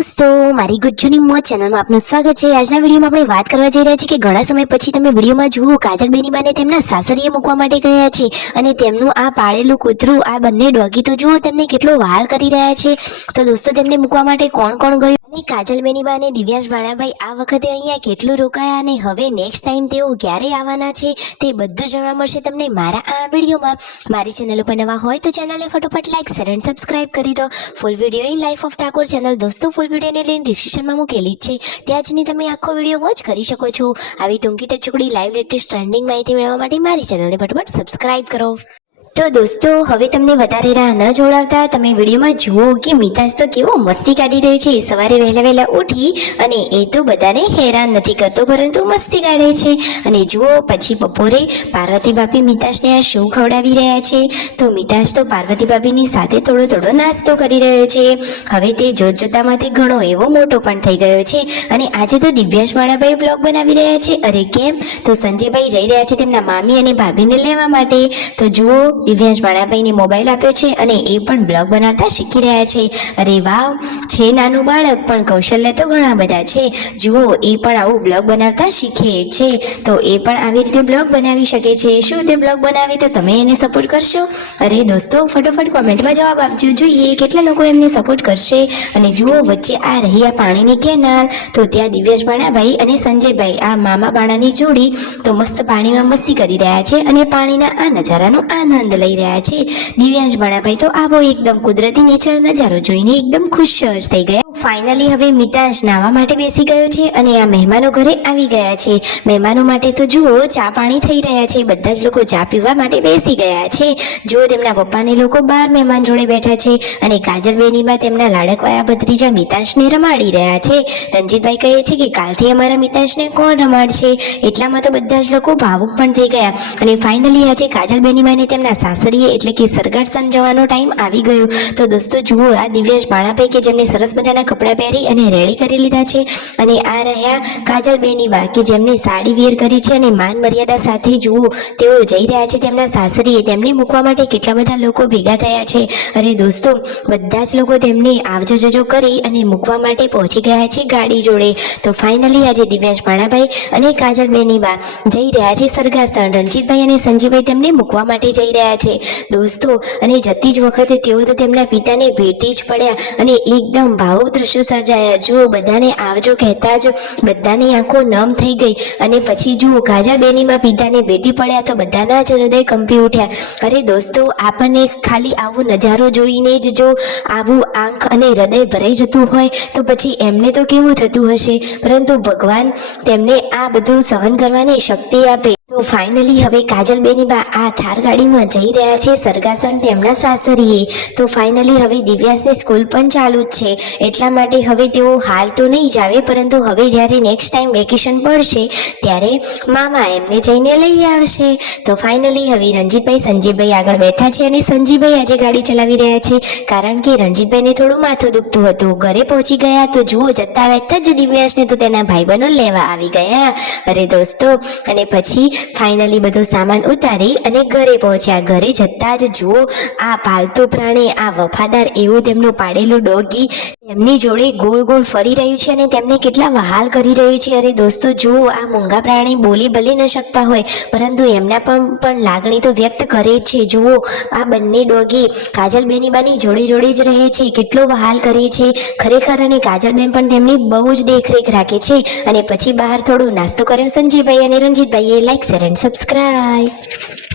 દોસ્તો મારી ગુજ્જુની મોજ ચેનલમાં આપનું સ્વાગત છે। આજના વિડીયોમાં આપણે વાત કરવા જઈ રહ્યા છીએ કે ઘણા સમય પછી તમે વિડીયોમાં જુઓ કાજલ બેનીબાને તેમના સાસરીએ મૂકવા માટે ગયા છે અને તેમનું આ પાળેલું કૂતરું આ બંને ડોગી તો જુઓ તેમને કેટલો વહાલ કરી રહ્યા છે। તો દોસ્તો તેમને મૂકવા માટે કોણ કોણ ગયું અને કાજલ બેનીબા અને દિવ્યાંશ ભાણાભાઈ આ વખતે અહીંયા કેટલું રોકાયા અને હવે નેક્સ્ટ ટાઈમ તેઓ ક્યારે આવવાના છે તે બધું જાણવા મળશે તમને મારા આ વિડીયોમાં। મારી ચેનલ ઉપર નવા હોય તો ચેનલને ફટોફટ લાઈક શેર અને સબસ્ક્રાઇબ કરી દો। Full video in life of Thakor channel દોસ્તો ફૂલ વિડીયોને લિંક ડિસ્ક્રિપ્શનમાં મૂકેલી છે, ત્યાં જઈને તમે આખો વિડીયો વોચ કરી શકો છો। આવી ટૂંકી ટચુકડી લાઈવ લેટેસ્ટ ટ્રેન્ડિંગ માહિતી મેળવવા માટે મારી ચેનલને ફટોફટ સબસ્ક્રાઇબ કરો। તો દોસ્તો હવે તમને વધારે રાહ ન જોડાવતા તમે વિડીયોમાં જુઓ કે મિતાજ તો કેવો મસ્તી કાઢી રહ્યો છે। સવારે વહેલા ઉઠી અને એ તો બધાને હેરાન નથી કરતો પરંતુ મસ્તી કાઢે છે અને જુઓ પછી બપોરે પાર્વતી ભાભી મિતાજને આ શું ખવડાવી રહ્યા છે। તો મિતાજ તો પાર્વતી ભાભીની સાથે થોડો નાસ્તો કરી રહ્યો છે। હવે તે જોતજોતામાં તે ઘણો એવો મોટો પણ થઈ ગયો છે અને આજે તો દિવ્યાંશ ભાણાભાઈ બ્લોગ બનાવી રહ્યા છે। અરે કેમ તો સંજયભાઈ જઈ રહ્યા છે તેમના મામી અને ભાભીને લેવા માટે। તો જુઓ દિવ્યાંશ ભાણાભાઈને મોબાઈલ આપ્યો છે અને એ પણ બ્લોગ બનાવતા શીખી રહ્યા છે। અરે વાહ, છે નાનું બાળક પણ કૌશલ્ય તો ઘણા બધા છે। જુઓ એ પણ આવું બ્લોગ બનાવતા શીખે છે તો એ પણ આવી રીતે બ્લોગ બનાવી શકે છે। શું તે બ્લોગ બનાવે તો તમે એને સપોર્ટ કરશો? અરે દોસ્તો ફટોફટ કોમેન્ટમાં જવાબ આપજો, જોઈએ કેટલા લોકો એમને સપોર્ટ કરશે। અને જુઓ વચ્ચે આ રહી આ પાણીની કેનાલ, તો ત્યાં દિવ્યાંશ ભાણાભાઈ અને સંજયભાઈ આ મામા બાણાની જોડી તો મસ્ત પાણીમાં મસ્તી કરી રહ્યા છે અને પાણીના આ નજારાનો આનંદ લઈ રહ્યા છે। દિવ્યાંશ ભાણાભાઈ તો આવો એકદમ કુદરતી નેચર નજારો જોઈને એકદમ ખુશ થઈ ગયા। ફાઇનલી હવે મિતાજ નાહવા માટે બેસી ગયો છે અને આ મહેમાનો ઘરે આવી ગયા છે। મહેમાનો માટે તો જુઓ ચા પાણી થઈ રહ્યા છે, બધા જ લોકો ચા પીવા માટે બેસી ગયા છે। જુઓ તેમના પપ્પાને લોકો બહાર મહેમાન જોડે બેઠા છે અને કાજલ બેનીબા તેમના લાડકવાયા ભત્રીજા મિતાજને રમાડી રહ્યા છે। રણજીતભાઈ કહે છે કે કાલથી અમારા મિતાજને કોણ રમાડશે, એટલામાં તો બધા જ લોકો ભાવુક પણ થઈ ગયા અને ફાઇનલી આજે કાજલ બેનીબાને તેમના સાસરીએ એટલે કે સરગાસન જવાનો ટાઈમ આવી ગયો। તો દોસ્તો જુઓ આ દિવ્યાંશ ભાણાભાઈ કે જેમને સરસ મજાના કપડાં પહેરી અને રેડી કરી લીધા છે અને આ રહ્યા કાજલ બેનીબા કે જેમને સાડી વેર કરી છે અને માન મર્યાદા સાથે જુઓ તેઓ જઈ રહ્યા છે તેમના સાસરીએ તેમને મૂકવા માટે કેટલા બધા લોકો ભેગા થયા છે। અરે દોસ્તો બધા જ લોકો તેમને આવજો જજો કરી અને મૂકવા માટે પહોંચી ગયા છે ગાડી જોડે। તો ફાઇનલી આજે દિવ્યાંશ ભાણાભાઈ અને કાજલ બેનીબા જઈ રહ્યા છે સરગાસણ, રણજીતભાઈ અને સંજયભાઈ તેમને મૂકવા માટે જઈ રહ્યા છે દોસ્તો। અને જતી જ વખતે તેઓ તો તેમના પિતાને ભેટી જ પડ્યા અને એકદમ ભાવુક દ્રશ્યો સર્જાયા। જુઓ બધાને આવજો કહેતા જ બધાની આંખો નમ થઈ ગઈ અને પછી જુઓ કાજલ બેનીબા પિતાને ભેટી પડ્યા તો બધાના જ હૃદય કંપી ઉઠ્યા। અરે દોસ્તો આપણને ખાલી આવો નજારો જોઈને જ જો આવું આંખ અને હૃદય ભરાઈ જતું હોય તો પછી એમને તો કેવું થતું હશે, પરંતુ ભગવાન તેમને આ બધું સહન કરવાની શક્તિ આપે। તો ફાઇનલી હવે કાજલ બેનીબા આ થાર ગાડીમાં જઈ રહ્યા છે સરગાસણ તેમના સાસરીએ। તો ફાઇનલી હવે દિવ્યાંશની સ્કૂલ પણ ચાલુ જ છે, એટલા માટે હવે તેઓ હાલ તો નહીં જ આવે, પરંતુ હવે જ્યારે નેક્સ્ટ ટાઈમ વેકેશન પડશે ત્યારે મામા એમને જઈને લઈ આવશે। તો ફાઇનલી હવે રણજીતભાઈ સંજયભાઈ આગળ બેઠા છે અને સંજયભાઈ આજે ગાડી ચલાવી રહ્યા છે કારણ કે રણજીતભાઈને થોડું માથું દુખતું હતું। ઘરે પહોંચી ગયા તો જુઓ જતા વખતે જ દિવ્યાંશને તો તેના ભાઈબંધો લેવા આવી ગયા। અરે દોસ્તો અને પછી ફાઇનલી બધો સામાન ઉતારી અને ઘરે પહોંચ્યા। ઘરે જતા જ જુઓ આ પાલતુ પ્રાણી આ વફાદાર એવું તેમનું પાડેલું ડોગી તેમની જોડે ગોળ ગોળ ફરી રહ્યું છે અને તેમને કેટલા વહાલ કરી રહ્યું છે। અરે દોસ્તો જુઓ આ મૂંગા પ્રાણી બોલી ભલે ન શકતા હોય પરંતુ એમના પણ લાગણી તો વ્યક્ત કરે છે। જુઓ આ બંને ડોગી કાજલ બેનીબાની જોડે જ રહે છે, કેટલો વહાલ કરે છે ખરેખર। અને કાજલબેન પણ તેમની બહુ જ દેખરેખ રાખે છે। અને પછી બહાર થોડો નાસ્તો કર્યો સંજયભાઈ અને રણજીતભાઈએ, લાઈક શેર એન્ડ સબસ્ક્રાઇબ।